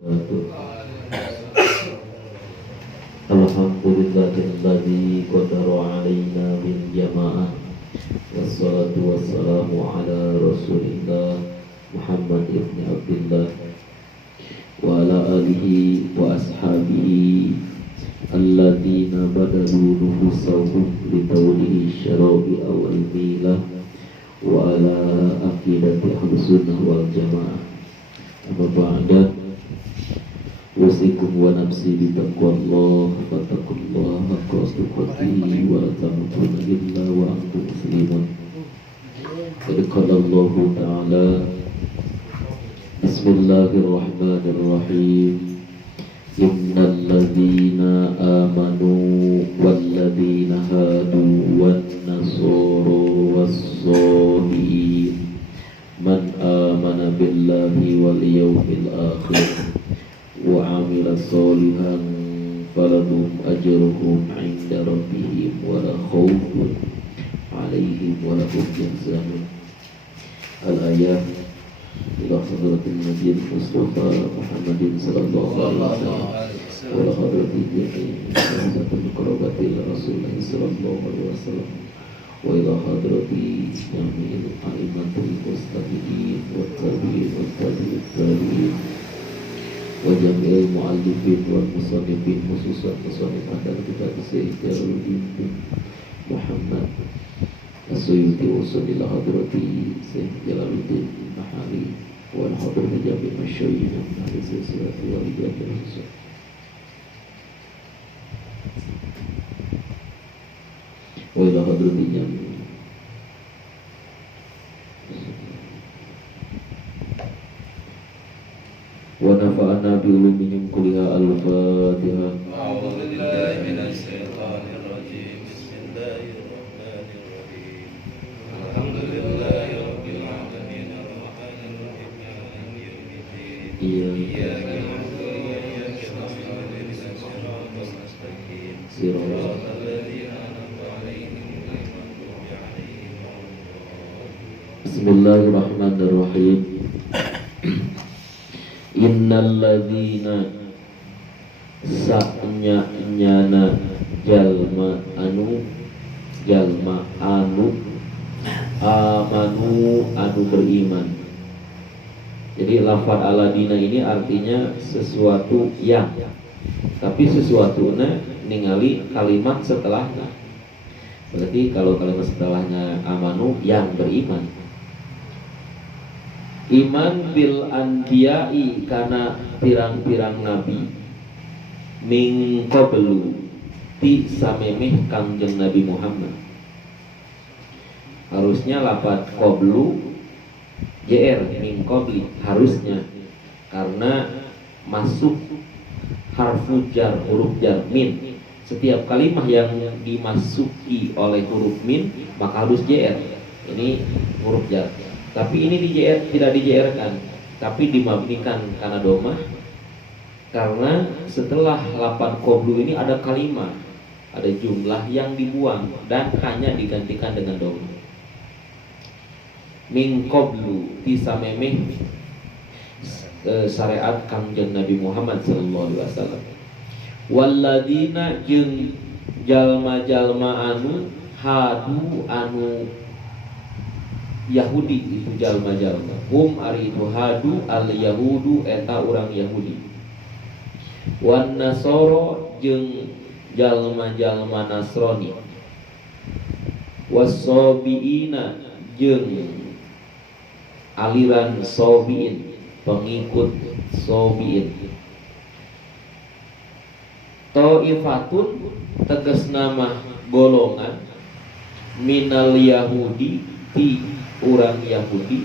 Alhamdulillahilladzi qadara alaina bil jamaah wassalatu wassalamu ala rasulillah Muhammad ibn Abdullah wa ala alihi wa ashabihi alladzina badalu nufusahum li tawlihi syara'i awal milah wa ala aqidati ahlus sunnah wal jamaah. Amma ba'da, usikum wa nafsi bi taqwallah fattaqullaha haqqa tuqatih wa la tamutunna illa wa antum muslimun. Qala Allah Ta'ala, Bismillahirrahmanirrahim, Innal ladzina amanu wal ladzina hadu wan nasara was-sabiin man amana billahi wal yawmil akhir wa amila sholihan falahum ajruhum 'inda rabbihim wa la khaufun 'alaihim wa la hum yahzanun. Al-ayat ila hadratin Nabi Mustafa Muhammadin sallallahu alaihi wasallam wa la hadratin jami'il qarabatil Rasulullah sallallahu alaihi wasallam wa ila hadrati jami'il a'immatul mustaqim wa tabi'in wa tabi'in wa jami'il mu'allifin wa musannifin, khususan musannifah dan kitab Syekh Jalaluddin Muhammad As-Suyuti wa sallallahu hadrati Syekh Jalaluddin Mahali wa hadrati jami'il masyayikh min ahli silsilah wal jami'il wa ila hadrati jami'il wa nafa'ana bi ulumihim kulliha. Al-Fatihah. A'udzu billahi minasy syaithanir rajim. Bismillahirrahmanirrahim. Alhamdulillahi rabbil alamin arrahmanir rahim maliki yaumiddin. Iyyaka na'budu wa iyyaka nasta'in ihdinas siratal mustaqim. Siratal ladzina an'amta 'alaihim ghairil maghdubi 'alaihim waladdallin. Bismillahirrahmanirrahim. Innal ladzina sa'nya-nyana jalma anu amanu anu beriman. Jadi lafaz aladina ini artinya sesuatu yang, tapi sesuatunya ningali kalimat setelahnya. Berarti kalau kalimat setelahnya amanu, yang beriman. Iman bil anbiya'i, karena pirang-pirang nabi, min qablu ti samemeh kangjeng Nabi Muhammad. Harusnya lafaz qablu JR, min qabli harusnya, karena masuk harfu jar, huruf jar min. Setiap kalimah yang dimasuki oleh huruf min maka harus JR. Ini huruf jar. Tapi ini tidak di-JR-kan, tapi dimabnikan karena domah. Karena setelah lafaz qablu ini ada kalimat, ada jumlah yang dibuang dan hanya digantikan dengan domah. Min qablu tisamemeh syariat kangjeng Nabi Muhammad sallallahu alaihi wasallam. Walladzina jeung jalma-jalma anu hadu anu Yahudi, itu jalma-jalma. Ari itu hadu al yahudu eta urang Yahudi. Wan nasoro jeung jalma-jalma Nasrani. Wasobiina jeung aliran sobiin, pengikut sobiin. Ta'ifatun tegas nama golongan minal Yahudi ti urang Yahudi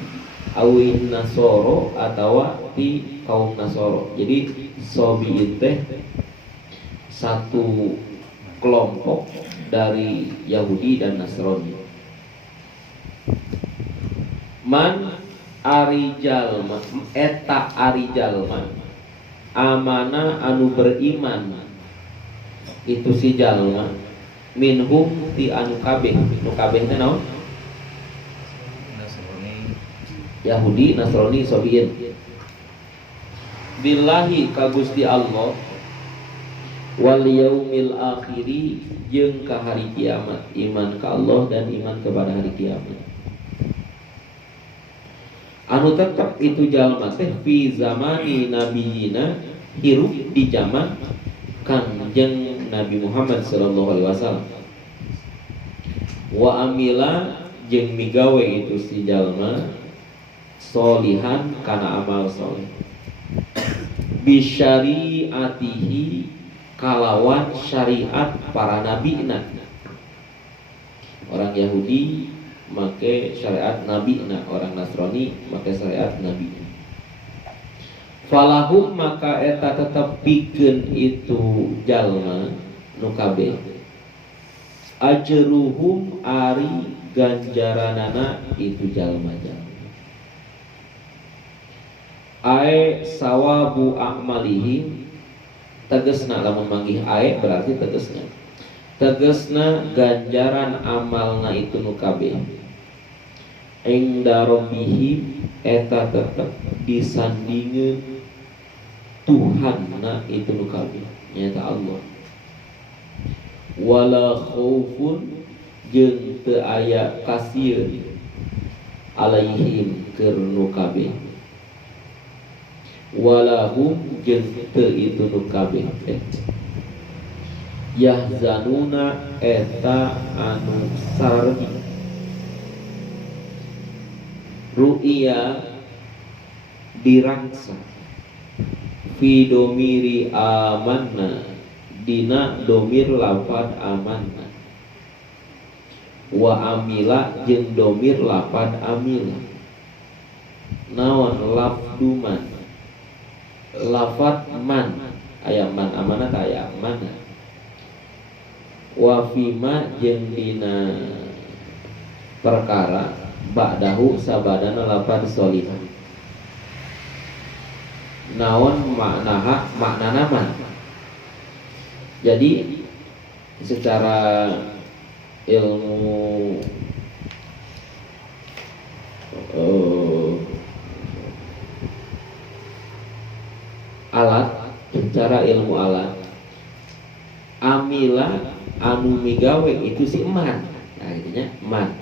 awin Nasoro atau ti kaum Nasoro. Jadi sobiin teh satu kelompok dari Yahudi dan Nasrani. Man ari jalma eta ari jalma amana anu beriman itu si jalma minhum ti anu kabeh. Nu kabeh teh naon? Yahudi, Nasrani, Sobiin. billahi ka Gusti Allah wal yaumil akhiri jeung ka hari kiamat, iman ka Allah dan iman kepada hari kiamat. Anu tetep itu jalma teh fi zamani nabiyina, hirup di zaman Kangjeng Nabi Muhammad sallallahu alaihi wasallam. Wa amila jeung migawe itu si jalma solihan kana amal soleh bisyariatihi kalawan syariat para nabina. Orang Yahudi make syariat nabina, orang Nasrani make syariat nabina. Falahum maka eta tetep pikeun itu jalma nu kabeh ajruhum ari ganjaranana itu jalma-jalma. Ae sawabu a'malihim, tegesna lamun manggih ae berarti tegesna ganjaran amalna itu nu kabeh inda rabbihim eta tetep disandingeun Tuhanna itu nu kabeh nyata Allah. Wala khaufun jeung teu aya kasieun alaihim keur nu kabeh. Walahum jeung teu itu nu kabeh yahzanuna eta anu sargi. Ru'ya dirangsa fi domiri amanna dina domir lafad amanna wa amila jeung domir lafad amila. Naon lafduman lafad man aya man amanat aya mana wa fima jeung dina perkara ba'dahu sabadana lafad sholihan. Naon maknana man. Jadi secara ilmu alat, secara ilmu alat amila anu migawe itu si man. Nah gitunya man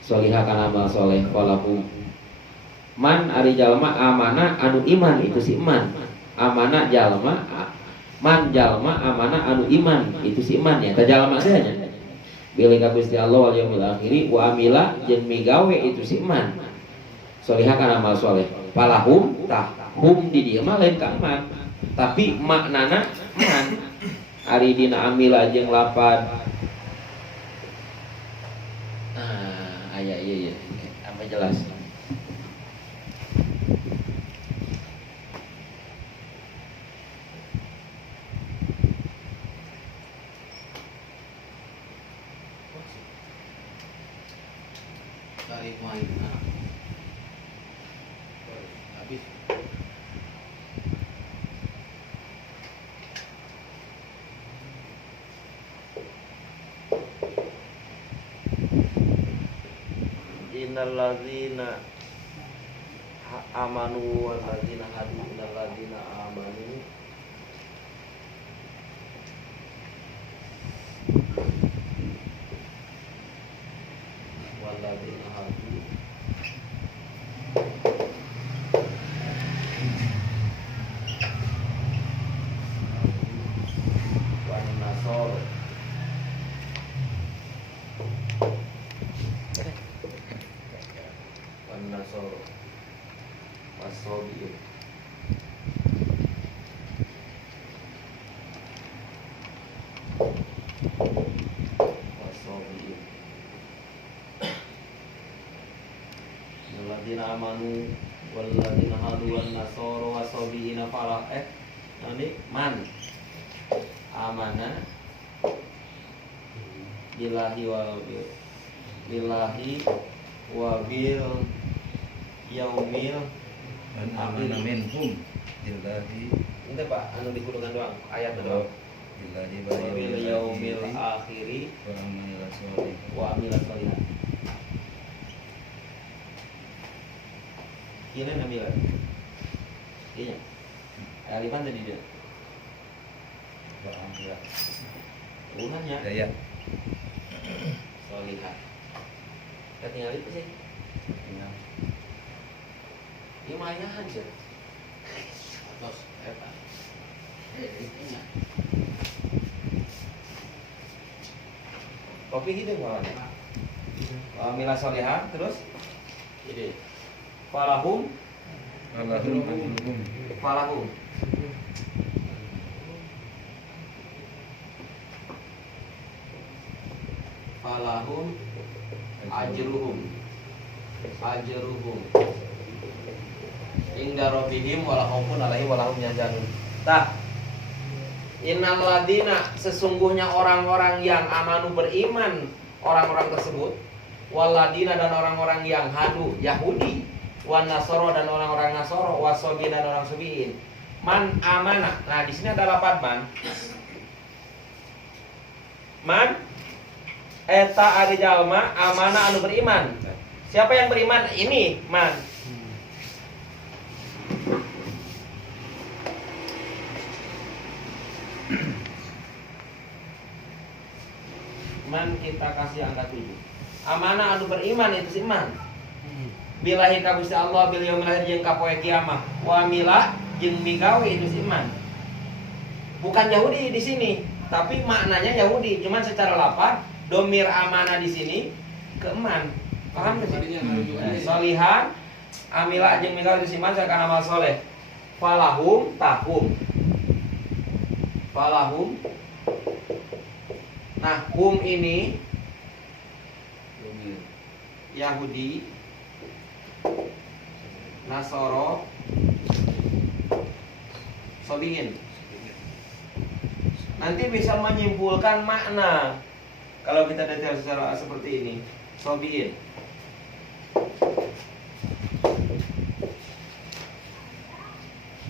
solihah kana amal soleh falahu man ari jalma amanah anu iman itu si man. Amanah jalma man jalma amanah anu iman itu si man ya ta jalma adanya bilih ka Gusti Allah wal yaumil akhiri wa amila jeung migawe itu si man solihah kana amal soleh falahum tah hum di dieu mah lain ka man tapi maknana man ari dina amila jeung lapad aya ieu apa jelas. Habis. Innal ladzina amanu wal ladzina hadu innal ladzina amanu wal ladzina hadu wan nasor Nasoro wasobiin waladina amanu waladina hadu wan nasoro wasobiin falah nanti man amana billahi wabil yaumil amana minhum billahi itu Pak anu dikurungan doang ayat doang billahi wabil yaumil akhiri wa amila sholihan kira amila iya Alifan tadi dia. Ulannya. Ya. Solihah. Kita tinggal itu sih. Ini mayahan sih. Terus, apa? Kopi hidung warnanya. Mila solihah terus ini. Falahum. Falahum. Falahum ajruhum. Ajruhum. Inda rabbihim wala khaufun alaihim wala hum yahzanun. Tah. Innal ladina, sesungguhnya orang-orang yang amanu beriman, orang-orang tersebut, waladina dan orang-orang yang hadu Yahudi, wan nasoro dan orang-orang nasoro, wasobi dan orang subiin. Man amana. Nah, di sini ada lafaz man. Man eta ari jalma amana anu beriman. Siapa yang beriman? Ini man. Man kita kasih angka 7. Amanah anu beriman itu si iman. Bilahi ka Gusti Allah bil yaumil akhir jeung ka poe kiamat. Wa mila jeung migawe itu si iman. Bukan Yahudi di sini, tapi maknanya Yahudi, cuman secara lafaz domir amanah di sini ke iman. Paham enggak sih? Solihan amila jeung migawe itu si iman sakan amal soleh. Falahum tahum. Falahum. Nah, hum ini Yahudi, Nasoro, Sobiin. Nanti bisa menyimpulkan makna kalau kita detail secara seperti ini. Sobiin.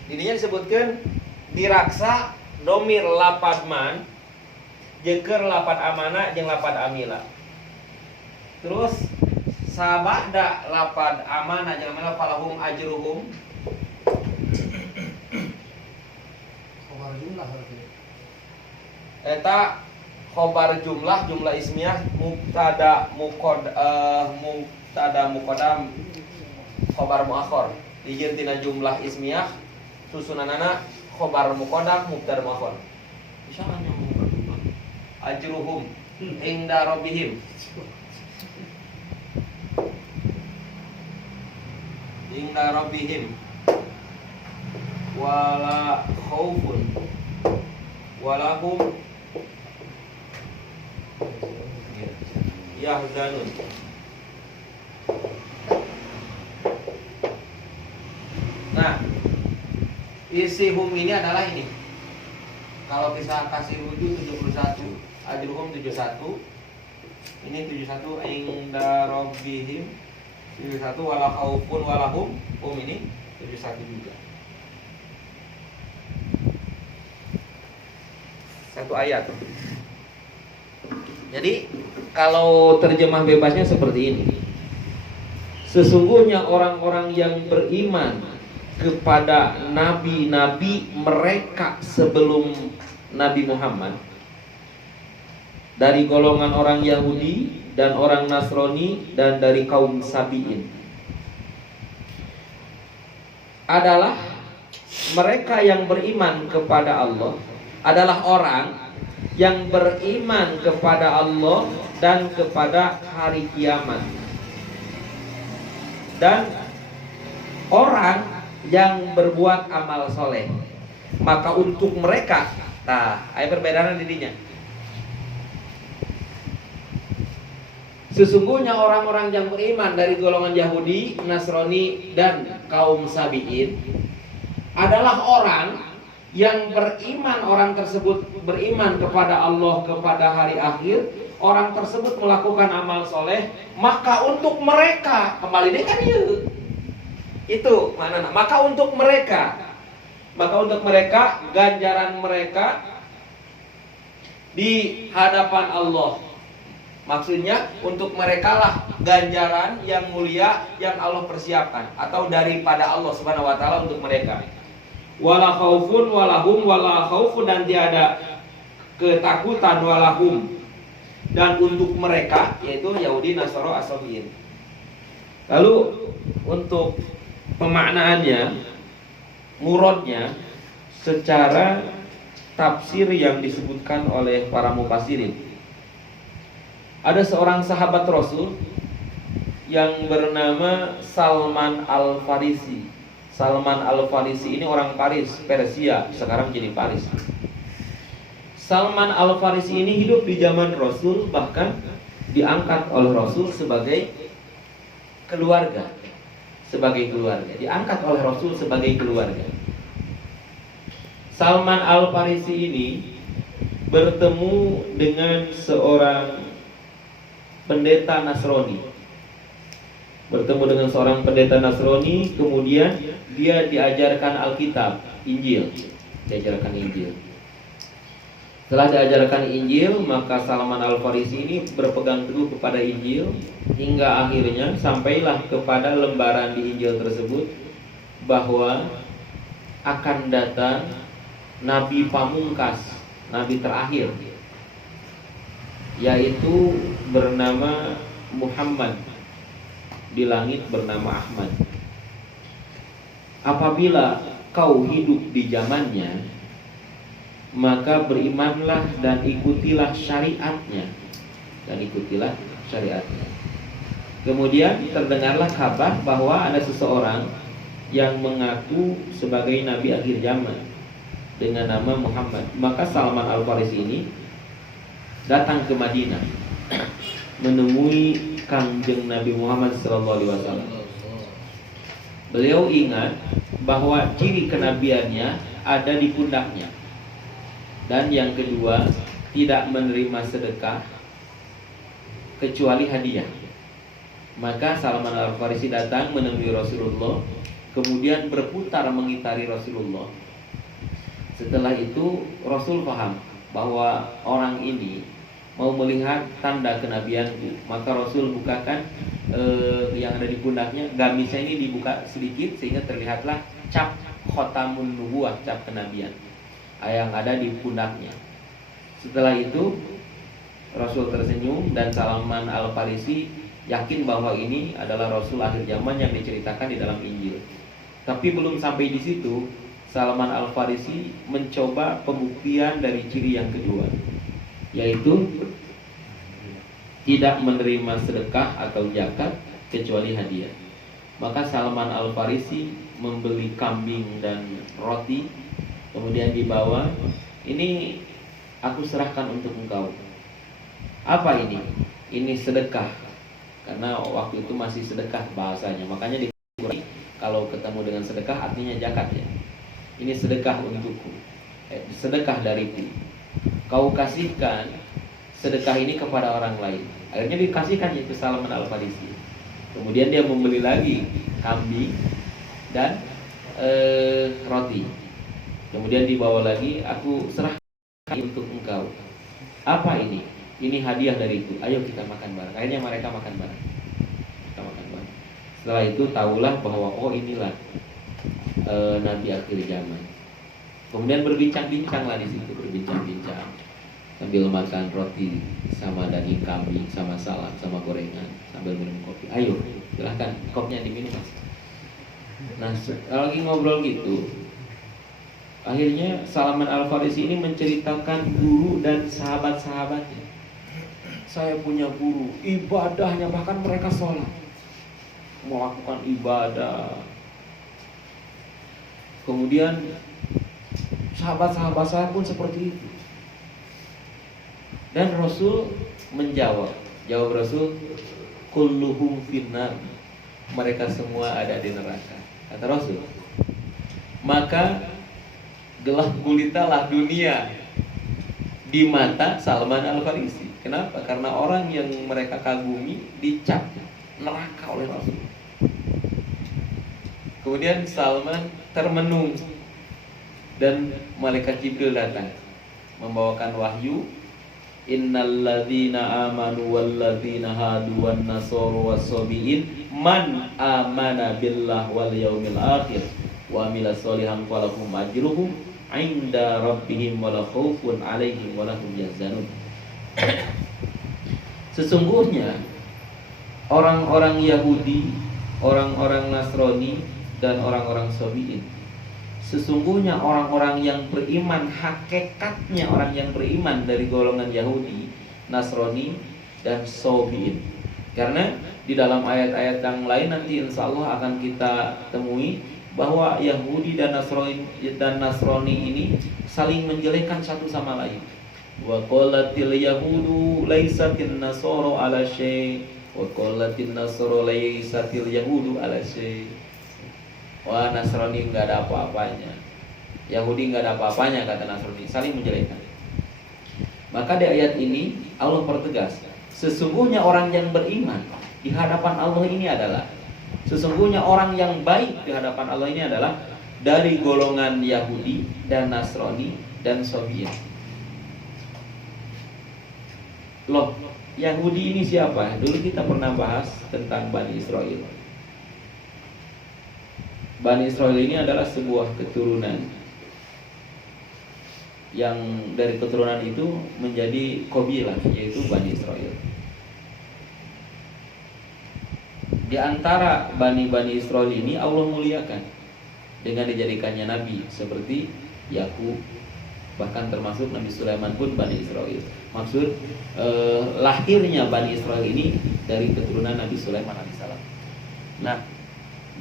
Ininya disebutkan diraksa domir lapad man, jeker lapad amanah jeung lapad amila. Terus sabada lapad amanah jeung amila falahum ajruhum. Khobar jumlah berarti. Eta khobar jumlah ismiyah mubtada muqaddam khobar muakhar. Dijieun tina jumlah ismiyah susunanana khobar muqaddam mubtada muakhar. Bisa nyambung ajruhum inda rabbihim. Inda rabbihim wala khaufun wala hum yahzanun. Nah, isi hum ini adalah ini. Kalau kita kasih rujuk 71, ajruhum 71. Ini 71 inda rabbihim 71 wala khaufun wala hum ini 71 juga. Satu ayat. Jadi kalau terjemah bebasnya seperti ini. Sesungguhnya orang-orang yang beriman kepada nabi-nabi mereka sebelum Nabi Muhammad dari golongan orang Yahudi dan orang Nasrani dan dari kaum Sabiin adalah mereka yang beriman kepada Allah, adalah orang yang beriman kepada Allah dan kepada hari kiamat, dan orang yang berbuat amal soleh. Maka untuk mereka, nah, ada perbedaan dirinya. Sesungguhnya orang-orang yang beriman dari golongan Yahudi, Nasrani, dan kaum Sabiin adalah orang yang beriman. Orang tersebut beriman kepada Allah, kepada hari akhir. Orang tersebut melakukan amal soleh. Maka untuk mereka, kembali deh kan itu mana? Maka untuk mereka ganjaran mereka di hadapan Allah. Maksudnya untuk mereka lah ganjaran yang mulia yang Allah persiapkan, atau daripada Allah Subhanahu wa taala untuk mereka. wala khaufun walahum wala khaufun, dan tiada ketakutan walahum, dan untuk mereka, yaitu Yahudi, Nasara, Asabiyin. Lalu untuk pemaknaannya, muradnya secara tafsir yang disebutkan oleh para mufassirin. Ada seorang sahabat Rasul yang bernama Salman Al-Farisi. Salman Al-Farisi ini orang Paris, Persia, sekarang jadi Paris. Salman Al-Farisi ini hidup di zaman Rasul, bahkan diangkat oleh Rasul sebagai keluarga. Diangkat oleh Rasul sebagai keluarga. Salman Al-Farisi ini bertemu dengan seorang pendeta Nasrani. Kemudian dia diajarkan Alkitab, Injil. Setelah diajarkan Injil, maka Salman Al-Farisi ini berpegang teguh kepada Injil hingga akhirnya sampailah kepada lembaran di Injil tersebut bahwa akan datang Nabi pamungkas, Nabi terakhir, yaitu bernama Muhammad, di langit bernama Ahmad. Apabila kau hidup di zamannya, maka berimanlah dan ikutilah syariatnya. Kemudian terdengarlah kabar bahwa ada seseorang yang mengaku sebagai Nabi akhir zaman dengan nama Muhammad. Maka Salman Al-Farisi ini datang ke Madinah menemui Kanjeng Nabi Muhammad SAW. Beliau ingat bahwa ciri kenabiannya ada di pundaknya. Dan yang kedua, tidak menerima sedekah kecuali hadiah. Maka Salman Al-Farisi datang menemui Rasulullah, kemudian berputar mengitari Rasulullah. Setelah itu Rasul paham bahwa orang ini mau melihat tanda kenabianku. Maka Rasul bukakan yang ada di pundaknya, gamisnya ini dibuka sedikit sehingga terlihatlah cap khotamun nubuwah, cap kenabian yang ada di pundaknya. Setelah itu Rasul tersenyum dan Salman Al-Farisi yakin bahwa ini adalah Rasul akhir zaman yang diceritakan di dalam Injil. Tapi belum sampai di situ, Salman Al-Farisi mencoba pembuktian dari ciri yang kedua, yaitu tidak menerima sedekah atau zakat kecuali hadiah. Maka Salman Al-Farisi membeli kambing dan roti, kemudian dibawa, ini aku serahkan untuk engkau. Apa ini? Ini sedekah. Karena waktu itu masih sedekah bahasanya. Makanya dikurangi kalau ketemu dengan sedekah artinya zakat ya. Ini sedekah untukku, sedekah dariku. Kau kasihkan sedekah ini kepada orang lain. Akhirnya dikasihkan itu Salman Al-Farisi. Kemudian dia membeli lagi kambing dan roti. Kemudian dibawa lagi, aku serahkan untuk engkau. Apa ini? Ini hadiah dariku. Ayo kita makan bareng. Akhirnya mereka makan bareng. Setelah itu tahulah bahwa inilah Nabi akhir zaman. Kemudian berbincang-bincanglah di situ, berbincang-bincang sambil makan roti sama daging kambing, sama salad, sama gorengan, sambil minum kopi. Ayo, silahkan kopnya diminum mas. Nah, lagi ngobrol gitu, akhirnya Salman Al-Farisi ini menceritakan guru dan sahabat-sahabatnya. Saya punya guru, ibadahnya bahkan mereka sholat, melakukan ibadah. Kemudian sahabat-sahabat saya pun seperti itu. Dan Rasul menjawab, jawab Rasul, kulluhum finnar, mereka semua ada di neraka. Kata Rasul, maka gelap gulitalah dunia di mata Salman Al-Farisi. Kenapa? Karena orang yang mereka kagumi dicap neraka oleh Rasul. Kemudian Salman termenung dan malaikat Jibril datang membawakan wahyu, innalladzina amanu walladzina hadu wan nasaru wassabiin man amana billah wal yaumil akhir wa amilas sholihan falahum ajruhum 'inda rabbihim wala khaufun 'alaihim wala hum yahzanun. Sesungguhnya orang-orang Yahudi, orang-orang Nasrani, dan orang-orang Sabi'in, sesungguhnya orang-orang yang beriman, hakikatnya orang yang beriman dari golongan Yahudi, Nasrani, dan Sabi'in. Karena di dalam ayat-ayat yang lain nanti insya Allah akan kita temui bahwa Yahudi dan Nasrani ini saling menjelekkan satu sama lain. Wa qalatil yahudu laisatin nasara ala syai' wa qalatin nasara laisatil yahudu ala syai'. Wah, Nasrani enggak ada apa-apanya, Yahudi enggak ada apa-apanya, kata Nasrani, saling menjelekkan. Maka di ayat ini Allah pertegas, sesungguhnya orang yang beriman di hadapan Allah ini adalah, sesungguhnya orang yang baik di hadapan Allah ini adalah dari golongan Yahudi dan Nasrani dan Sabi'in. Loh, Yahudi ini siapa? Dulu kita pernah bahas tentang Bani Israel. Bani Israel ini adalah sebuah keturunan yang dari keturunan itu menjadi kabilah, yaitu Bani Israel. Di antara Bani Israel ini Allah muliakan dengan dijadikannya nabi seperti Yakub, bahkan termasuk Nabi Sulaiman pun Bani Israel. Maksud lahirnya Bani Israel ini dari keturunan Nabi Sulaiman alaihissalam. Nah,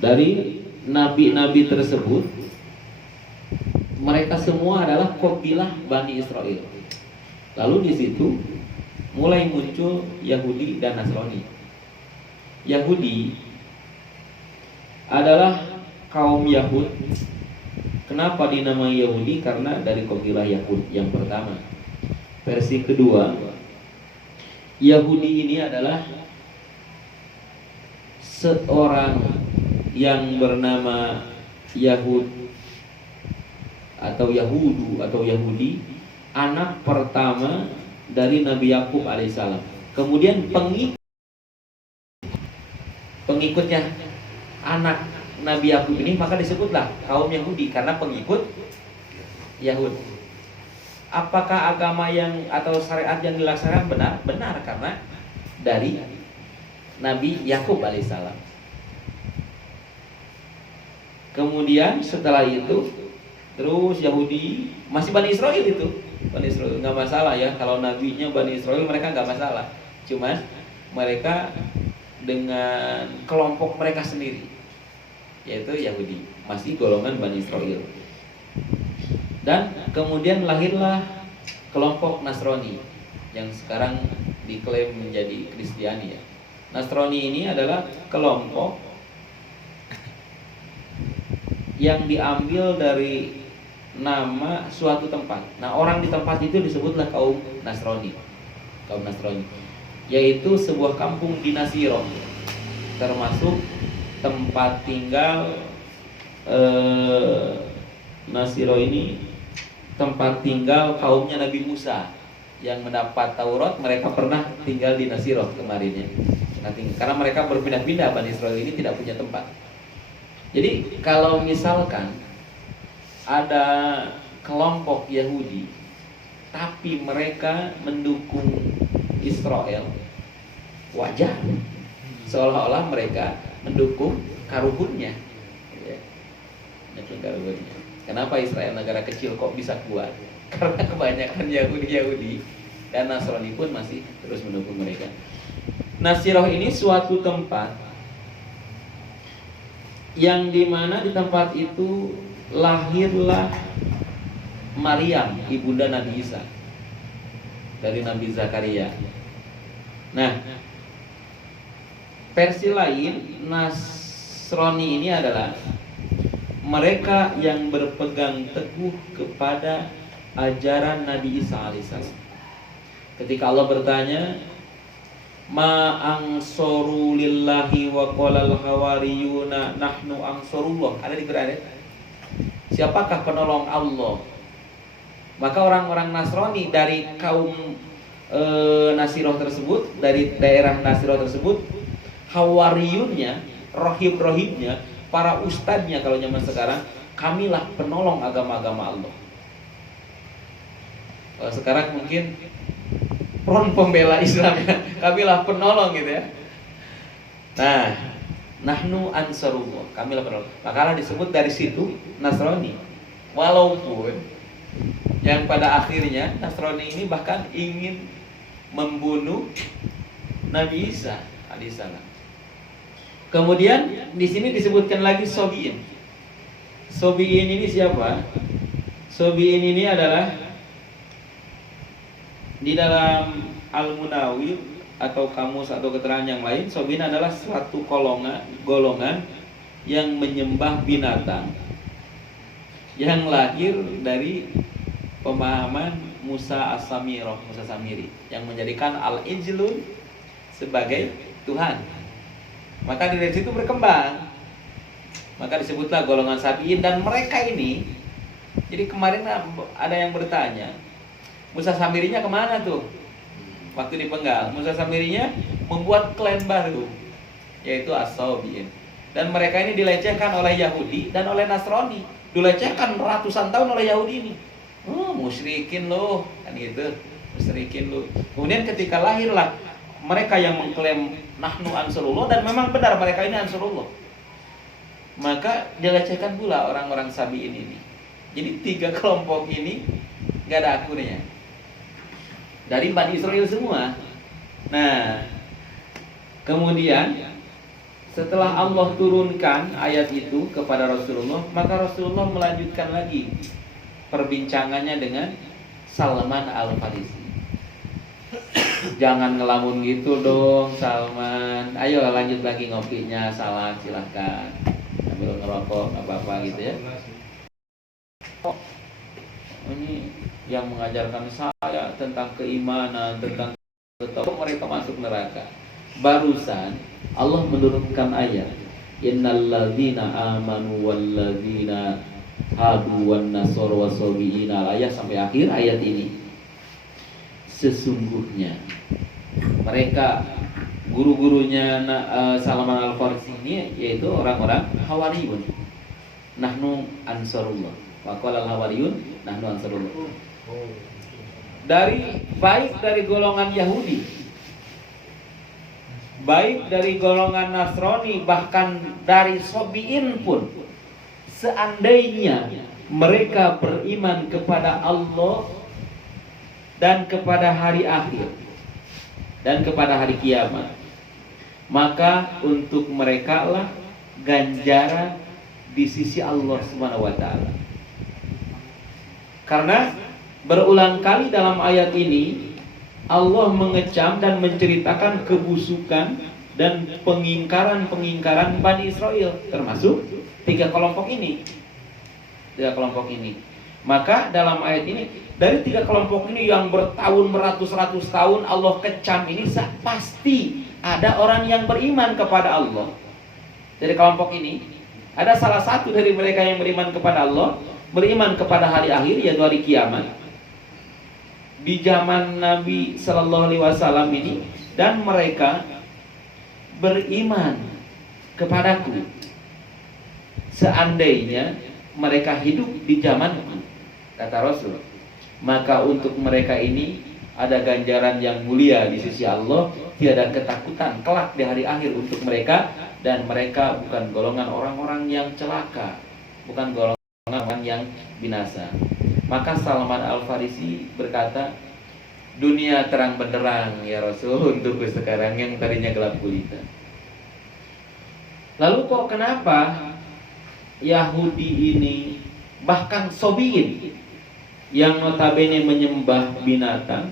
dari nabi-nabi tersebut mereka semua adalah kabilah Bani Israel. Lalu di situ mulai muncul Yahudi dan Nasrani. Yahudi adalah kaum Yahud. Kenapa dinamai Yahudi? Karena dari kabilah Yahud yang pertama. Versi kedua, Yahudi ini adalah seorang yang bernama Yahud atau Yahudu atau Yahudi, anak pertama dari Nabi Yakub alaihissalam. Kemudian pengikutnya anak Nabi Yakub ini, maka disebutlah kaum Yahudi karena pengikut Yahud. Apakah agama yang atau syariat yang dilaksanakan benar? Benar, karena dari Nabi Yakub alaihissalam. Kemudian setelah itu terus Yahudi, masih Bani Israel itu. Bani Israel nggak masalah ya, kalau nabinya Bani Israel mereka nggak masalah. Cuman mereka dengan kelompok mereka sendiri, yaitu Yahudi, masih golongan Bani Israel. Dan kemudian lahirlah kelompok Nasrani yang sekarang diklaim menjadi Kristiani ya. Nasrani ini adalah kelompok yang diambil dari nama suatu tempat. Nah, orang di tempat itu disebutlah kaum Nasrani. Kaum Nasrani, yaitu sebuah kampung di Nasiro, termasuk tempat tinggal Nasiro ini tempat tinggal kaumnya Nabi Musa yang mendapat Taurat. Mereka pernah tinggal di Nasiro kemarinnya. Karena mereka berpindah-pindah, Bani Israel ini tidak punya tempat. Jadi kalau misalkan ada kelompok Yahudi tapi mereka mendukung Israel, wajar, seolah-olah mereka mendukung karuhunnya. Kenapa Israel negara kecil kok bisa kuat? Karena kebanyakan Yahudi dan Nasrani pun masih terus mendukung mereka. Nasiroh ini suatu tempat yang dimana di tempat itu lahirlah Maryam, ibunda Nabi Isa dari Nabi Zakaria. Nah, versi lain Nasrani ini adalah mereka yang berpegang teguh kepada ajaran Nabi Isa alaihissalam. Ketika Allah bertanya, ma angsoru lillahi wa qalal hawariyuna nahnu angsorullah, ada di Quran. Siapakah penolong Allah? Maka orang-orang Nasrani dari kaum Nasiroh tersebut, dari daerah Nasiroh tersebut, hawariyunnya, rohib-rohibnya para ustadznya kalau zaman sekarang, kamilah penolong agama-agama Allah. Kalau sekarang mungkin front pembela Islam ya, kamilah penolong gitu ya. Nah, nahnu ansarullah, kamilah penolong. Maka disebut dari situ Nasrani. Walaupun yang pada akhirnya Nasrani ini bahkan ingin membunuh Nabi Isa alaihissalam. Kemudian di sini disebutkan lagi Sobiin. Sobiin ini siapa? Sobiin ini adalah di dalam Al-Munawwir atau kamus atau keterangan yang lain, Sobiin adalah suatu golongan yang menyembah binatang, yang lahir dari pemahaman Musa Samiri yang menjadikan Al-Ijlun sebagai Tuhan. Maka dari situ berkembang, maka disebutlah golongan Sabiin. Dan mereka ini, jadi kemarin ada yang bertanya, Musa Samirinya kemana tuh waktu dipenggal? Musa Samirinya membuat klan baru, yaitu As-Sabiin. Dan mereka ini dilecehkan oleh Yahudi dan oleh Nasrani. Dilecehkan ratusan tahun oleh Yahudi ini. Oh, musyrikin loh, kan gitu, musyrikin loh. Kemudian ketika lahirlah mereka yang mengklaim nahnu ansarullah, dan memang benar mereka ini ansarullah, maka dilecehkan pula orang-orang Sabiin ini. Jadi 3 kelompok ini gak ada akurnya, dari Bani Israel semua. Nah, kemudian setelah Allah turunkan ayat itu kepada Rasulullah, maka Rasulullah melanjutkan lagi perbincangannya dengan Salman Al-Farisi. Jangan ngelamun gitu dong Salman. Ayo lanjut lagi ngopinya, salah silahkan. Sambil ngerokok nggak apa-apa gitu ya. Oh, ini yang mengajarkan saya tentang keimanan, tentang ketauhidan, mereka masuk neraka. Barusan Allah menurunkan ayat, innalladzina amanu walladzina hadu wan nasara wasabiina, ayat sampai akhir ayat ini. Sesungguhnya mereka, guru-gurunya Salman Al-Farisi ini, yaitu orang-orang Hawariyun, nahnu ansarullah, wa qala al-Hawariyun nahnu ansarullah. Baik dari golongan Yahudi, baik dari golongan Nasrani, bahkan dari Sobiin pun, seandainya mereka beriman kepada Allah dan kepada hari akhir dan kepada hari kiamat, maka untuk mereka lah ganjaran di sisi Allah Subhanahu wa taala. Karena berulang kali dalam ayat ini Allah mengecam dan menceritakan kebusukan dan pengingkaran Bani Israel, termasuk 3 kelompok ini. Maka dalam ayat ini, dari 3 kelompok ini yang bertahun beratus-ratus tahun Allah kecam ini, pasti ada orang yang beriman kepada Allah. Dari kelompok ini ada salah satu dari mereka yang beriman kepada Allah, beriman kepada hari akhir, yaitu hari kiamat. Di zaman Nabi Sallallahu Alaihi Wasallam ini, dan mereka beriman kepadaku seandainya mereka hidup di zamanku, kata Rasul, maka untuk mereka ini ada ganjaran yang mulia di sisi Allah, tiada ketakutan kelak di hari akhir untuk mereka, dan mereka bukan golongan orang-orang yang celaka, bukan golongan orang yang binasa. Maka Salman Al-Farisi berkata, dunia terang benderang ya Rasul untukku sekarang yang tadinya gelap gulita. Lalu kok kenapa Yahudi ini, bahkan Sobiin yang notabene menyembah binatang,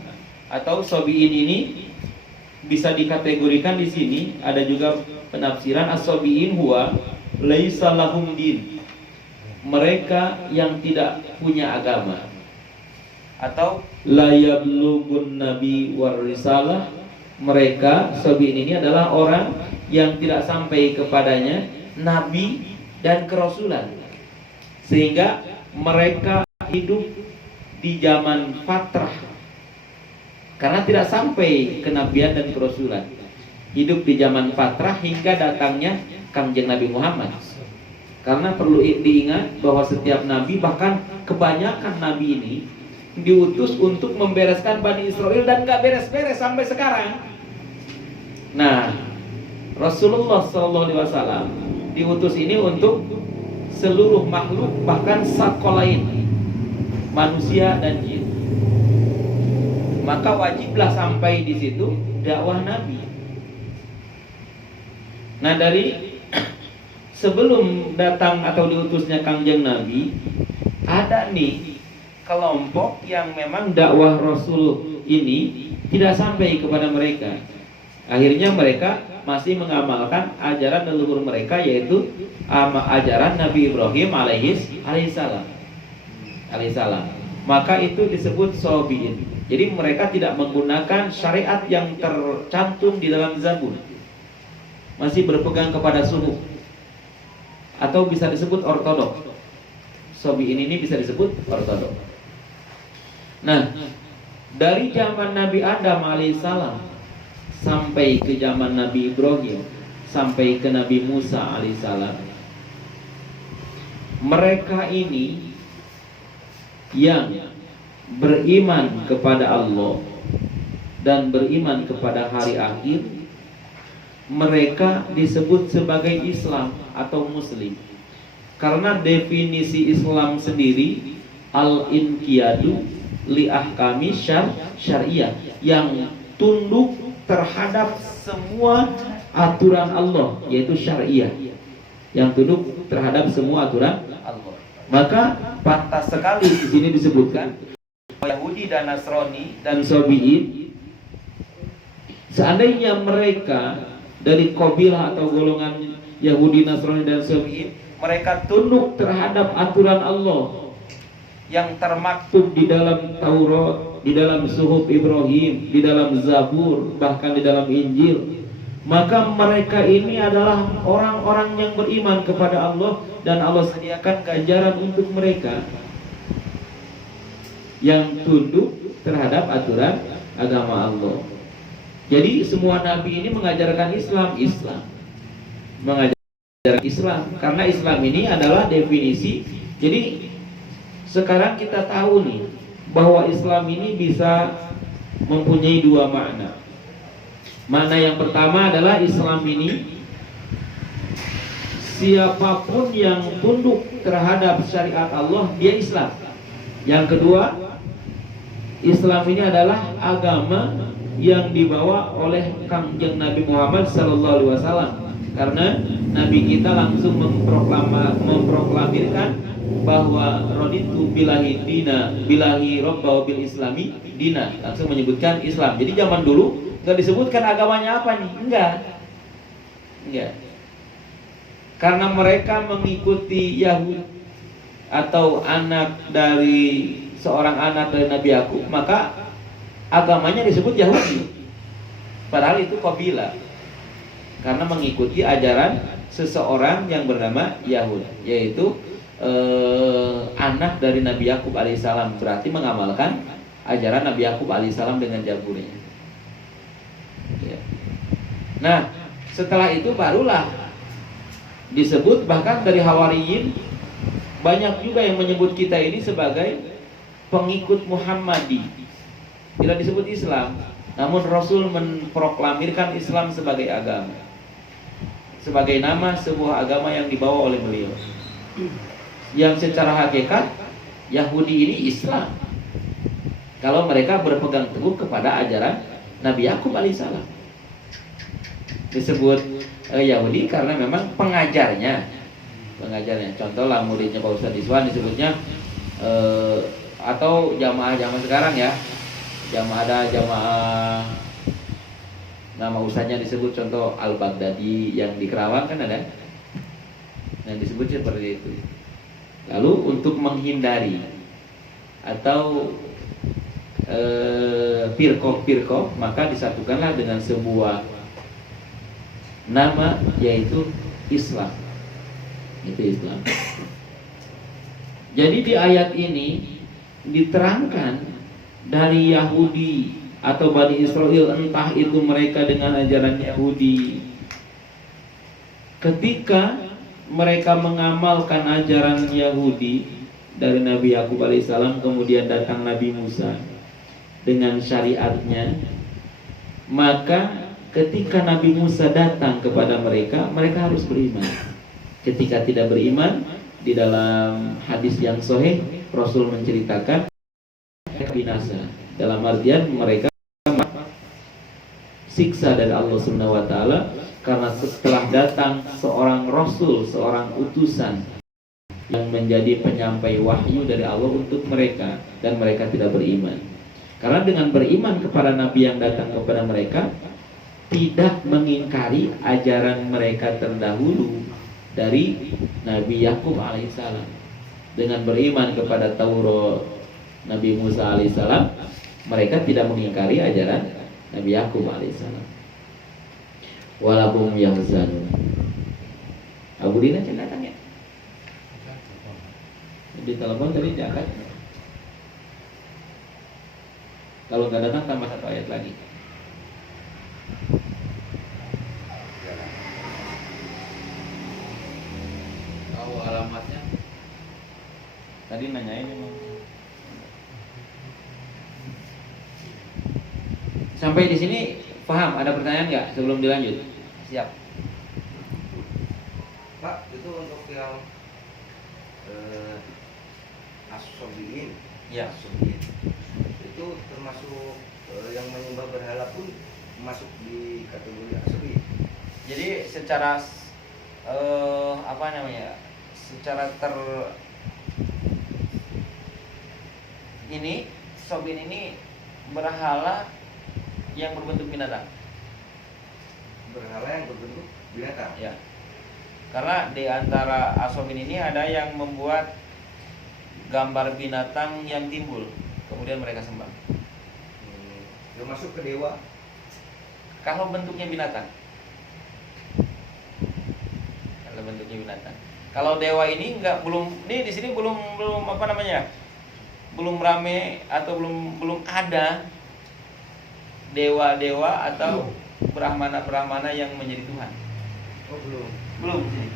atau Sobiin ini bisa dikategorikan di sini, ada juga penafsiran as-Sobiin huwa laisa lahum din, mereka yang tidak punya agama, atau la yablughun nabi war risalah, mereka Sobiin ini adalah orang yang tidak sampai kepadanya nabi dan kerasulan, sehingga mereka hidup di zaman fatrah karena tidak sampai kenabian dan kerasulan, hidup di zaman fatrah hingga datangnya Kangjeng Nabi Muhammad. Karena perlu diingat bahwa setiap nabi, bahkan kebanyakan nabi ini diutus untuk membereskan Bani Israel dan gak beres-beres sampai sekarang. Nah, Rasulullah SAW diutus ini untuk seluruh makhluk, bahkan sakolain, manusia dan jin. Maka wajiblah sampai di situ dakwah Nabi. Nah, dari sebelum datang atau diutusnya Kangjeng Nabi, ada nih kelompok yang memang dakwah Rasul ini tidak sampai kepada mereka. Akhirnya mereka masih mengamalkan ajaran leluhur mereka, yaitu ajaran Nabi Ibrahim alaihissalam. Maka itu disebut Sobiin. Jadi mereka tidak menggunakan syariat yang tercantum di dalam Zabur, masih berpegang kepada suhuf, atau bisa disebut ortodok. Sobiin ini bisa disebut ortodok. Nah, dari zaman Nabi Adam alaihissalam sampai ke zaman Nabi Ibrahim, sampai ke Nabi Musa alaihissalam, mereka ini yang beriman kepada Allah dan beriman kepada hari akhir, mereka disebut sebagai Islam atau Muslim. Karena definisi Islam sendiri, al-inqiyadu li ahkami syariah, yang tunduk terhadap semua aturan Allah, yaitu syariah, yang tunduk terhadap semua aturan Allah. Maka pantas sekali di sini disebutkan Yahudi dan Nasrani dan Sobiin, seandainya mereka dari kabilah atau golongan Yahudi, Nasrani dan Sobiin, mereka tunduk terhadap aturan Allah yang termaktub di dalam Taurat, di dalam Suhuf Ibrahim, di dalam Zabur, bahkan di dalam Injil, maka mereka ini adalah orang-orang yang beriman kepada Allah, dan Allah sediakan ganjaran untuk mereka yang tunduk terhadap aturan agama Allah. Jadi semua nabi ini mengajarkan Islam, mengajarkan Islam, karena Islam ini adalah definisi. Jadi sekarang kita tahu nih bahwa Islam ini bisa mempunyai dua makna. Makna yang pertama adalah Islam ini siapapun yang tunduk terhadap syariat Allah, dia Islam. Yang kedua, Islam ini adalah agama yang dibawa oleh Kangjeng Nabi Muhammad SAW. Karena Nabi kita langsung memproklamirkan bahwa raditu billahi dina, billahi robba bil islami dina, langsung menyebutkan Islam. Jadi zaman dulu nggak disebutkan agamanya apa nih, enggak. Karena mereka mengikuti Yahudi atau seorang anak dari Nabi Yakub, maka agamanya disebut Yahudi. Padahal itu kabilah, karena mengikuti ajaran seseorang yang bernama Yahud, yaitu anak dari Nabi Yakub alaihissalam, berarti mengamalkan ajaran Nabi Yakub alaihissalam dengan Zaburnya. Ya. Nah, setelah itu barulah disebut, bahkan dari Hawariyin banyak juga yang menyebut kita ini sebagai pengikut Muhammadi. Tidak disebut Islam, namun Rasul memproklamirkan Islam sebagai agama, sebagai nama sebuah agama yang dibawa oleh beliau. Yang secara hakikat Yahudi ini Islam kalau mereka berpegang teguh kepada ajaran Nabi Yakub alaihissalam. Disebut Yahudi karena memang pengajarnya. Contoh lah muridnya Pak Ustadz Iswan disebutnya atau jamaah sekarang ya, jamaah nama ustadznya disebut contoh Al-Baghdadi yang di Kerawang kan ada, yang disebut seperti itu. Lalu untuk menghindari atau firqah, maka disatukanlah dengan sebuah nama, yaitu Islam. Itu Islam. Jadi di ayat ini diterangkan dari Yahudi atau Bani Israel, entah itu mereka dengan ajaran Yahudi, ketika mereka mengamalkan ajaran Yahudi dari Nabi Yakub alaihissalam, kemudian datang Nabi Musa dengan syariatnya, maka ketika Nabi Musa datang kepada mereka, mereka harus beriman. Ketika tidak beriman, di dalam hadis yang sahih Rasul menceritakan binasa. Dalam artian mereka siksa dari Allah Subhanahu wa taala, karena setelah datang seorang rasul, seorang utusan yang menjadi penyampai wahyu dari Allah untuk mereka, dan mereka tidak beriman. Karena dengan beriman kepada nabi yang datang kepada mereka, tidak mengingkari ajaran mereka terdahulu dari Nabi Yakub alaihissalam. Dengan beriman kepada Taurat Nabi Musa alaihissalam, mereka tidak mengingkari ajaran Nabi Yakub alaihissalam. Walahum yahzanun. Abu Dina datang ya? Di telepon tadi diangkat. Kalau nggak datang tambah satu ayat lagi. Tahu alamatnya? Tadi nanyain emang. Sampai di sini paham? Ada pertanyaan nggak sebelum dilanjut? Siap. Pak, itu untuk yang as-sobiin, Ya. as-sobiin, itu termasuk yang menyembah berhala pun masuk di kategori as-sobiin. Jadi secara apa namanya? Secara ini Sobin ini berhala yang berbentuk binatang. Berhala yang berbentuk binatang. Ya. Karena di antara Asobin ini ada yang membuat gambar binatang yang timbul, kemudian mereka sembah. Termasuk ke dewa. Kalau bentuknya binatang. Kalau dewa ini ini di sini belum apa namanya? Belum rame atau belum ada dewa-dewa atau brahmana-brahmana yang menjadi Tuhan. Oh, belum. Belum sih.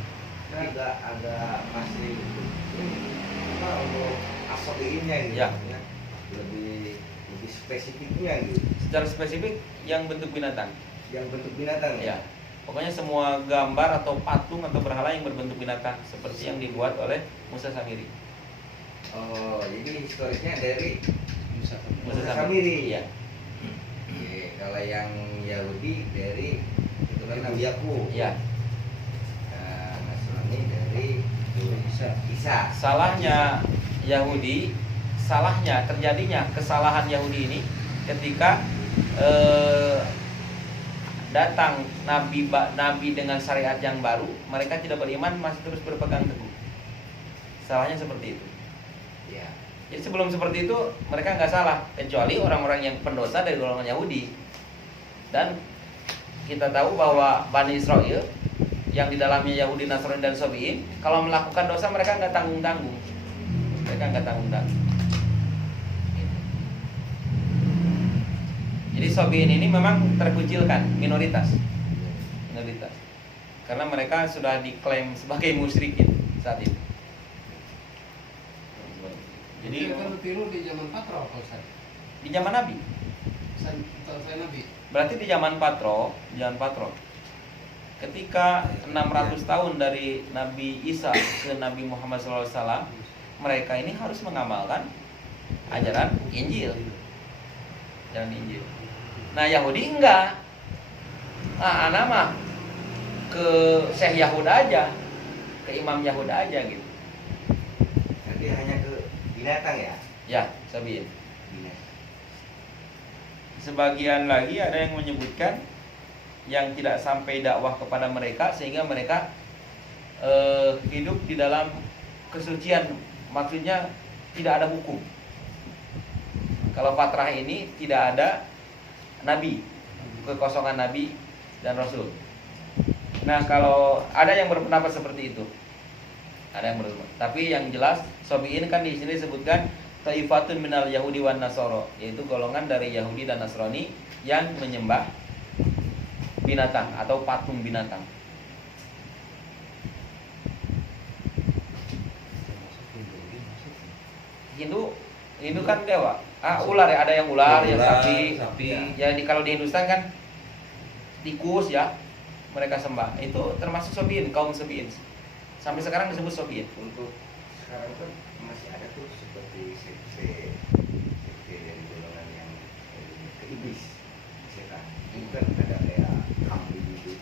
Agak masih apa untuk as-sobiinnya gitu. Ya. Lebih spesifiknya gitu. Secara spesifik yang bentuk binatang. Yang bentuk binatang Ya. Pokoknya semua gambar atau patung atau berhala yang berbentuk binatang seperti yang dibuat oleh Musa Samiri. Oh, jadi historisnya dari Musa Samiri. Iya. Oke, kalau yang Yahudi dari itu kan Nabi Yakub. Iya. Nasrani dari Isa. Salahnya Yahudi, terjadinya kesalahan Yahudi ini ketika datang nabi dengan syariat yang baru, mereka tidak beriman, masih terus berpegang teguh. Salahnya seperti itu. Ya. Jadi sebelum seperti itu mereka nggak salah, kecuali orang-orang yang pendosa dari golongan Yahudi. Dan kita tahu bahwa Bani Israel yang di dalamnya Yahudi, Nasrani dan Sobiin, kalau melakukan dosa mereka nggak tanggung-tanggung. Jadi Sobiin ini memang terkucilkan, minoritas. Karena mereka sudah diklaim sebagai musyrikin saat itu. Jadi kan tiru di zaman Patro, Pak Ustaz. di zaman Nabi. Saya Nabi. Berarti di zaman Patro. Ketika 600 tahun dari Nabi Isa ke Nabi Muhammad SAW, mereka ini harus mengamalkan ajaran Injil. Nah Yahudi enggak. Nah anak mah ke Syekh Yahuda aja, ke Imam Yahuda aja gitu. Jadi hanya ke binatang ya? Ya, Sabiin. Binatang. Sebagian lagi ada yang menyebutkan yang tidak sampai dakwah kepada mereka sehingga mereka hidup di dalam kesucian, maksudnya tidak ada hukum. Kalau fatrah ini tidak ada nabi, kekosongan nabi dan rasul. Nah, kalau ada yang berpendapat seperti itu, tapi yang jelas Sobiin kan di sini disebutkan taifatun minal Yahudi wan Nasoro, yaitu golongan dari Yahudi dan Nasrani yang menyembah binatang atau patung binatang. Hindu kan dewa. Ular ya, ada yang ular, yang Ular, sapi. sapi. Jadi kalau di Hindustan kan tikus ya, mereka sembah. Itu termasuk Sobiin, kaum Sobiin. Sampai sekarang disebut Sobiin. Untuk sekarang kan masih ada tuh seperti sekte dari golongan yang ke iblis, setan. Itu kan ada kayak kambing itu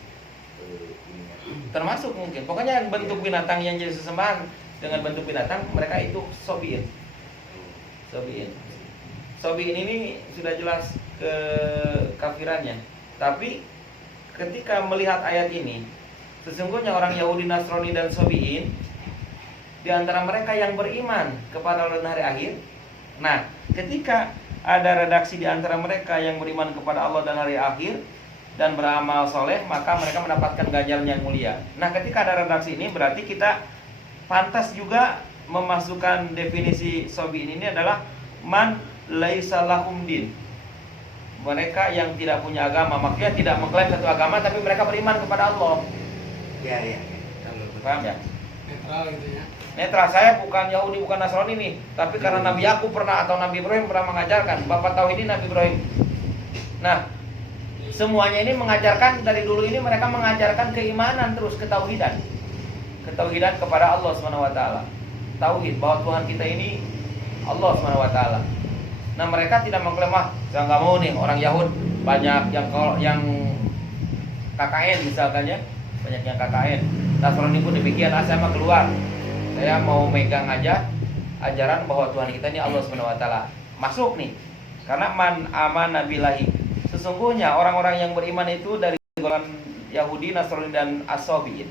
ininya. Termasuk mungkin. Pokoknya bentuk binatang yang jadi sesembahan dengan bentuk binatang, mereka itu Sobiin. Sobiin ini sudah jelas kekafirannya. Tapi ketika melihat ayat ini, sesungguhnya orang Yahudi, Nasrani dan Sobiin di antara mereka yang beriman kepada Allah dan hari akhir. Nah, ketika ada redaksi di antara mereka yang beriman kepada Allah dan hari akhir dan beramal soleh, maka mereka mendapatkan ganjaran yang mulia. Nah, ketika ada redaksi ini, berarti kita pantas juga memasukkan definisi Sobiin ini adalah man laisa lahum din. Mereka yang tidak punya agama, maksudnya tidak mengklaim satu agama, tapi mereka beriman kepada Allah. Ya. Paham ya? Netral gitu ya. Netral, saya bukan Yahudi, bukan Nasrani nih, tapi karena Nabi Yakub pernah atau Nabi Ibrahim pernah mengajarkan, Bapak tahu ini Nabi Ibrahim. Nah, semuanya ini mengajarkan, dari dulu ini mereka mengajarkan keimanan terus, ketauhidan kepada Allah SWT. Tauhid bahwa Tuhan kita ini Allah SWT. Nah, mereka tidak mengklaim, saya nggak mau nih orang Yahud banyak yang KKN misalkan ya, banyak yang KKN. Nasrani pun demikian, saya mah keluar. Saya mau megang aja ajaran bahwa Tuhan kita ini Allah SWT. Masuk nih. Karena man aman nabilahi. Sesungguhnya orang-orang yang beriman itu dari golongan Yahudi, Nasrani dan As-Sobiin.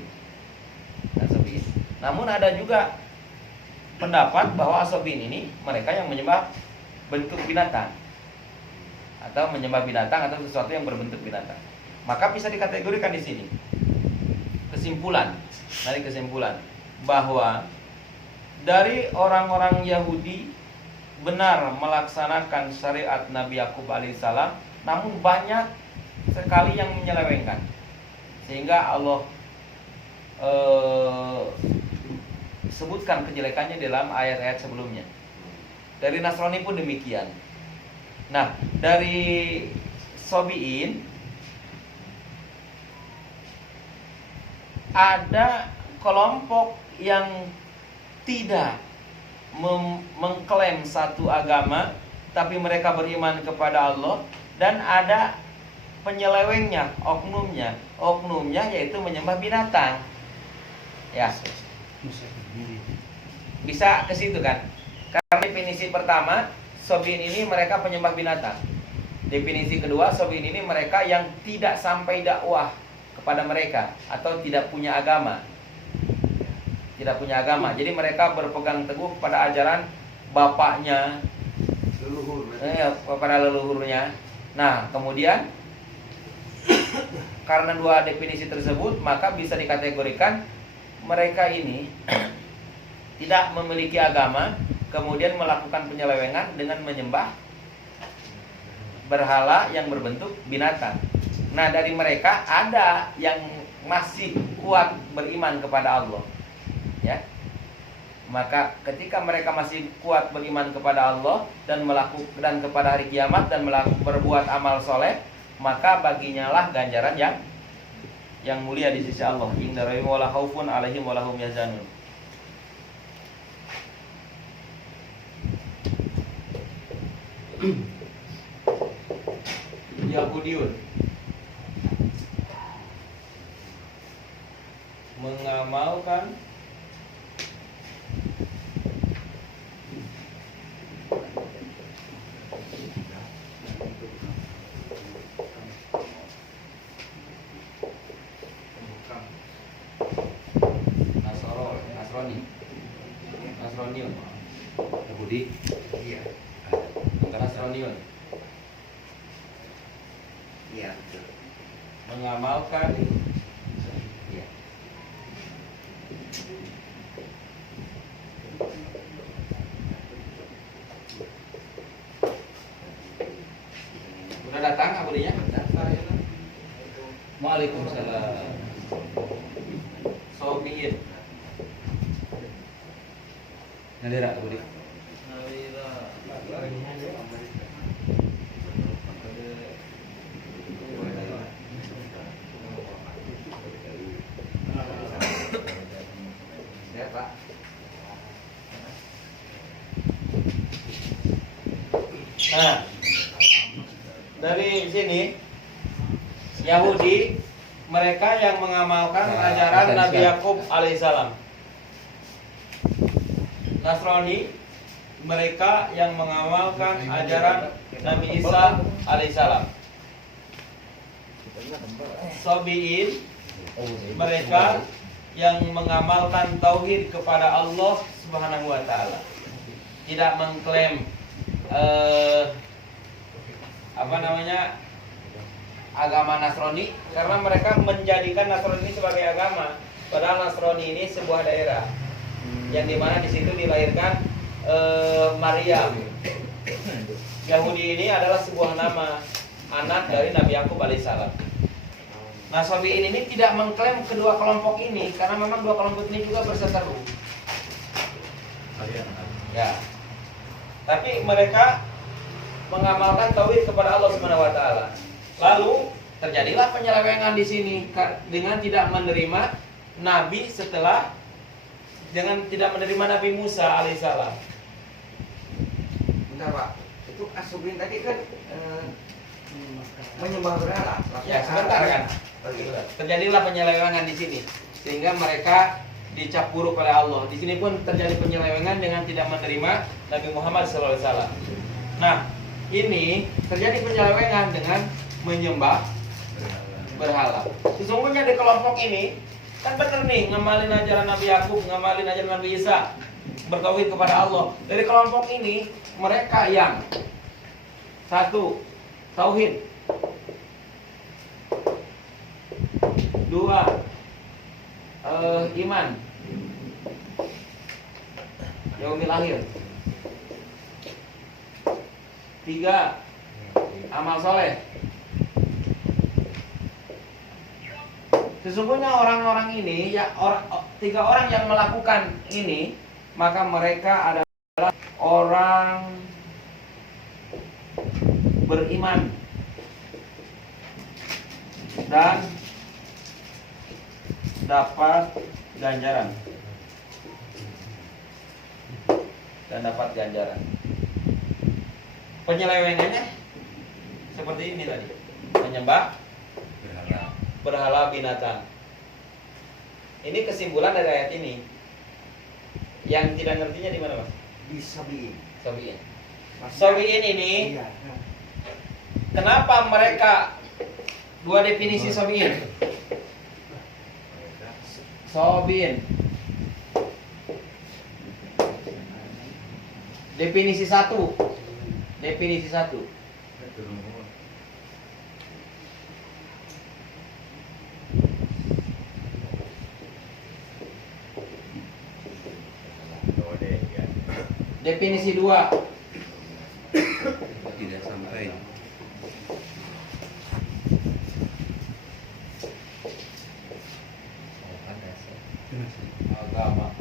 Namun ada juga pendapat bahwa As-Sobiin ini mereka yang menyembah bentuk binatang, atau menyembah binatang atau sesuatu yang berbentuk binatang. Maka bisa dikategorikan di sini. Kesimpulan bahwa dari orang-orang Yahudi benar melaksanakan syariat Nabi Yakub alaihissalam, namun banyak sekali yang menyelewengkan, sehingga Allah sebutkan kejelekannya dalam ayat-ayat sebelumnya. Dari Nasrani pun demikian. Nah, dari Sobiin ada kelompok yang tidak mengklaim satu agama, tapi mereka beriman kepada Allah, dan ada penyelewengnya, oknumnya yaitu menyembah binatang. Ya, bisa ke situ kan? Karena definisi pertama, Sobiin ini mereka penyembah binatang. Definisi kedua, Sobiin ini mereka yang tidak sampai dakwah kepada mereka atau tidak punya agama. Jadi mereka berpegang teguh pada ajaran bapaknya, kepada leluhurnya. Nah, kemudian karena dua definisi tersebut, maka bisa dikategorikan mereka ini tidak memiliki agama, kemudian melakukan penyelewengan dengan menyembah berhala yang berbentuk binatang. Nah, dari mereka ada yang masih kuat beriman kepada Allah, ya. Maka ketika mereka masih kuat beriman kepada Allah dan melakukan kepada hari kiamat dan berbuat amal soleh, maka baginya lah ganjaran yang mulia di sisi Allah. Inna rabbihim wala khaufun 'alaihim wala hum yahzanun. Yahudiun mengamalkan Nasroniun. Yahudi. Iya. Nasroniun. Iya, betul. Mengamalkan Iya. Udah datang abudinya? Waalaikumsalam. Sobiin. Nadira abudi. Nah, dari sini Yahudi mereka yang mengamalkan ajaran Nabi Yakub alaihissalam. Nasrani mereka yang mengamalkan ajaran Nabi Isa alaihissalam. Sobiin mereka yang mengamalkan tauhid kepada Allah Subhanahu wa taala. Tidak mengklaim agama Nasrani, karena mereka menjadikan Nasrani ini sebagai agama. Padahal Nasrani ini sebuah daerah yang dimana di situ dilahirkan Maryam. Yahudi ini adalah sebuah nama anak dari Nabi Yakub alaihissalam. Nah, Sobiin ini tidak mengklaim kedua kelompok ini karena memang dua kelompok ini juga berseteru. Ya. Tapi mereka mengamalkan tauhid kepada Allah Subhanahu wa taala. Lalu terjadilah penyelewengan di sini dengan tidak menerima nabi dengan tidak menerima Nabi Musa alaihissalam. Bentar Pak, itu Asubin tadi kan menyembah berhala. Ya, sebentar kan. Terjadilah penyelewengan di sini sehingga mereka dicap buruk oleh Allah. Di sini pun terjadi penyelewengan dengan tidak menerima Nabi Muhammad SAW. Nah, ini terjadi penyelewengan dengan menyembah berhala. Sesungguhnya di kelompok ini kan benar nih, ngamalin ajaran Nabi Yakub, ngamalin ajaran Nabi Isa, bertauhid kepada Allah. Dari kelompok ini mereka yang satu, tauhid. Dua, iman. Yaumil akhir. Tiga, amal soleh. Sesungguhnya orang-orang ini tiga orang yang melakukan ini, maka mereka adalah orang beriman dan dapat ganjaran. Penyelewengannya seperti ini tadi, menyembah berhala binatang. Ini kesimpulan dari ayat ini. Yang tidak ngertinya di mana, Mas? Di Sobiin. Sobiin ini, iya. kenapa mereka dua definisi Sobiin? Sobiin. Definisi satu. Definisi dua. Tidak sampai. Agama.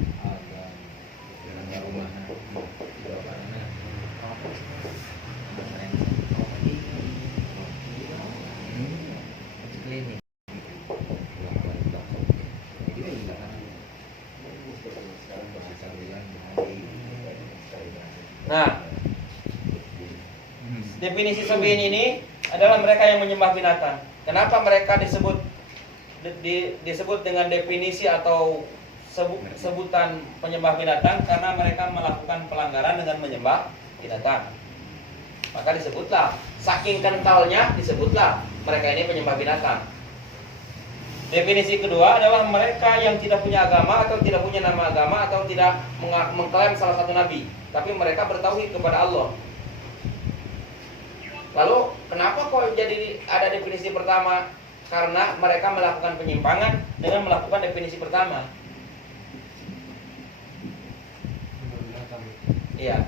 Dalam rumah. Nah, definisi Sobiin ini adalah mereka yang menyembah binatang. Kenapa mereka disebut dengan definisi atau sebutan penyembah binatang? Karena mereka melakukan pelanggaran dengan menyembah binatang. Maka disebutlah, saking kentalnya disebutlah mereka ini penyembah binatang. Definisi kedua adalah mereka yang tidak punya agama atau tidak punya nama agama atau tidak mengklaim salah satu nabi, tapi mereka bertauhid kepada Allah. Lalu kenapa kok jadi ada definisi pertama? Karena mereka melakukan penyimpangan dengan melakukan definisi pertama. Iya.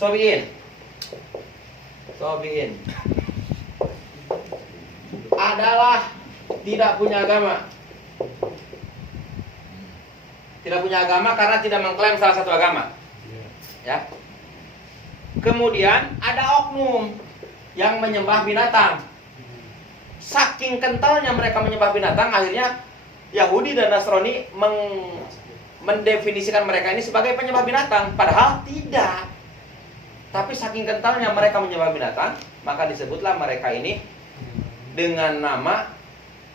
Sobiin adalah tidak punya agama. Tidak punya agama karena tidak mengklaim salah satu agama. Ya. Kemudian ada oknum yang menyembah binatang. Saking kentalnya mereka menyembah binatang, akhirnya Yahudi dan Nasrani mendefinisikan mereka ini sebagai penyembah binatang. Padahal tidak. Tapi saking kentalnya mereka menyembah binatang, maka disebutlah mereka ini dengan nama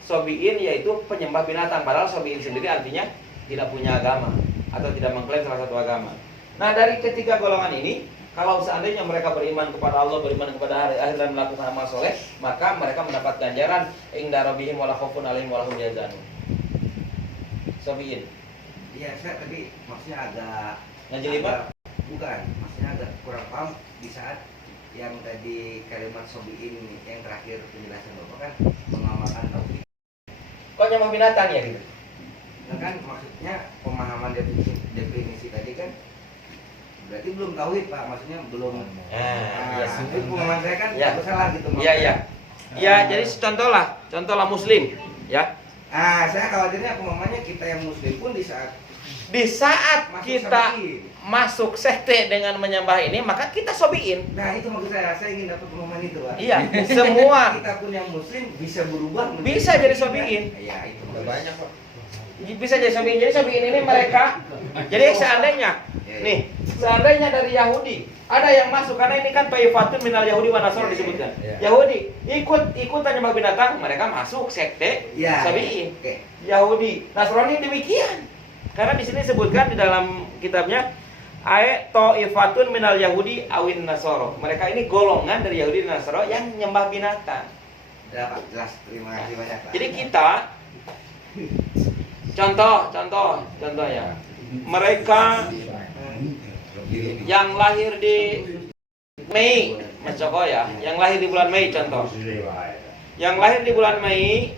Sobiin, yaitu penyembah binatang. Padahal Sobiin sendiri artinya tidak punya agama atau tidak mengklaim salah satu agama. Nah, dari ketiga golongan ini, kalau seandainya mereka beriman kepada Allah, beriman kepada hari akhir dan melakukan amal soleh, maka mereka mendapat ganjaran inda rabbihim wala khaufun alaihim wala hum yahzanun. Sobiin. Iya, saya tadi maksudnya agak Ngajelibat? Bukan, maksudnya agak kurang paham di saat yang tadi kalimat Sobiin yang terakhir penjelasan Bapak kan mengamalkan tauhid. Kok nyembah binatang ya gitu? Nah kan maksudnya pemahaman definisi tadi kan berarti belum tauhid Pak, maksudnya belum. Iya. Itu pemahaman saya kan Ya. salah gitu. Iya, iya. Ya, jadi contohlah muslim, ya. Saya khawatirnya pemahamannya kita yang muslim pun di saat masuk Kita Sobiin. masuk sekte dengan menyembah ini, maka kita sobiin. Nah itu maksud saya ingin dapat pemahaman itu Pak. Iya, semua Kita pun yang muslim bisa berubah menjadi bisa jadi sobiin. Iya itu Udah banyak kok. Bisa jadi sobiin. Jadi sobiin ini mereka. Jadi seandainya dari Yahudi ada yang masuk, karena ini kan taifatun minal Yahudi wa Nasrani disebutkan. Iya. Yahudi ikutan nyembah binatang, mereka masuk sekte Iya. sobiin. Oke. Yahudi, Nasrani demikian. Karena di sini disebutkan di dalam kitabnya taifatun minal Yahudi awin Nasoro. Mereka ini golongan dari Yahudi dan Nasoro yang nyembah binatang. Udah Pak, jelas. Terima kasih banyak Pak. Jadi kita contoh ya. Mereka yang lahir di Mei, Mas Joko ya, yang lahir di bulan Mei contoh. Yang lahir di bulan Mei,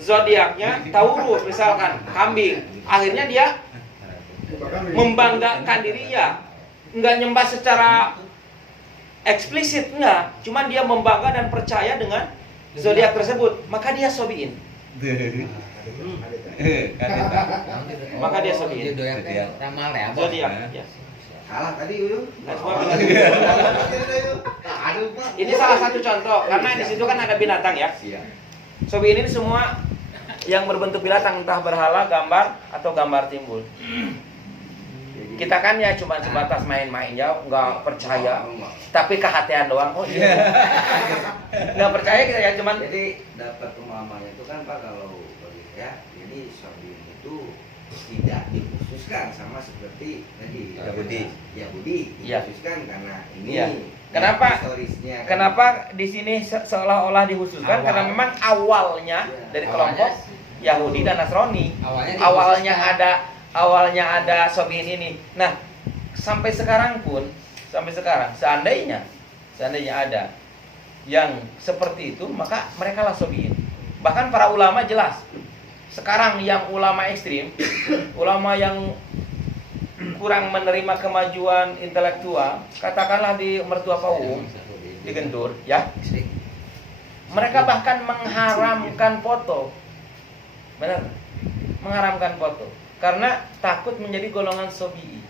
zodiaknya Taurus misalkan, kambing. Akhirnya dia membanggakan dirinya, nggak nyembah secara eksplisit, enggak, cuman dia membangga dan percaya dengan zodiak tersebut, maka dia sobiin. Maka dia sobiin. Ramal ya, Bos. Zodiak. Ya. Salah tadi Uyuh. Nah, semua ini salah satu contoh, karena di situ kan ada binatang ya. Sobiin ini semua yang berbentuk binatang, entah berhala, gambar atau gambar timbul. Kita kan ya cuma sebatas main-main ya, nggak percaya. Tapi kehatian doang. Oh iya. Nggak percaya kita ya, cuman Jadi dapat pemahamannya itu kan Pak, kalau bagi saya, jadi Sobiin itu tidak dikhususkan sama seperti tadi Yahudi. Iya. dikhususkan karena ini. Iya. Kenapa? Historisnya kan. Kenapa di sini seolah-olah dikhususkan? Karena memang awalnya dari kelompok Yahudi dan Nasrani. Awalnya ada Sobiin ini. Nah, sampai sekarang seandainya ada yang seperti itu, maka mereka lah Sobiin. Bahkan para ulama jelas. Sekarang yang ulama ekstrim, ulama yang kurang menerima kemajuan intelektual, katakanlah di mertua Paum, di Gentur, ya. Mereka bahkan mengharamkan foto. Benar? Mengharamkan foto karena takut menjadi golongan sobiin.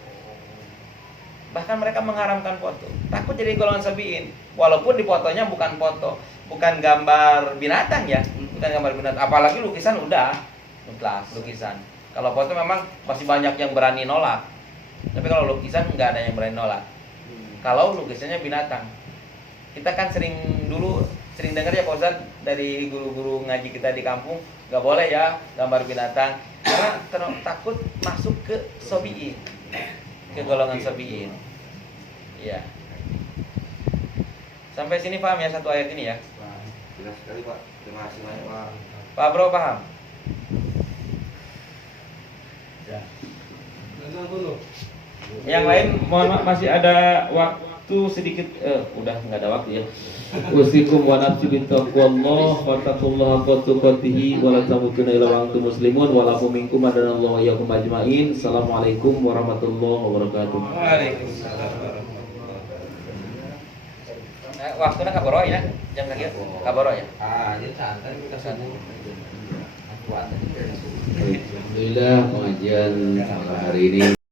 Bahkan mereka mengharamkan foto, takut jadi golongan sobiin. Walaupun di fotonya bukan gambar binatang ya, bukan gambar binatang. Apalagi lukisan udah mutlak lukisan. Kalau foto memang masih banyak yang berani nolak. Tapi kalau lukisan nggak ada yang berani nolak. Kalau lukisannya binatang, kita kan sering dengar ya Pak Ustadz dari guru-guru ngaji kita di kampung, nggak boleh ya gambar binatang karena takut masuk ke sobiin, ke golongan sobiin. Iya. Sampai sini paham ya satu ayat ini ya? Jelas sekali Pak. Terima kasih banyak Pak. Pak Bro paham? Yang lain mohon maaf masih ada waktu sedikit, udah nggak ada waktu ya. Usikum wa nafsi bittaqwallah wa taqullaha haqqa tuqatih wa la tamutunna illa wa antum muslimun wa lakum minkum adanallahu wa iyyakum ajmain. Assalamualaikum warahmatullahi wabarakatuh. Waalaikumsalam. Waktunya kaboro ya, jam lagi kaboro ya. Jadi santai kita satu. Alhamdulillah pengajian hari ini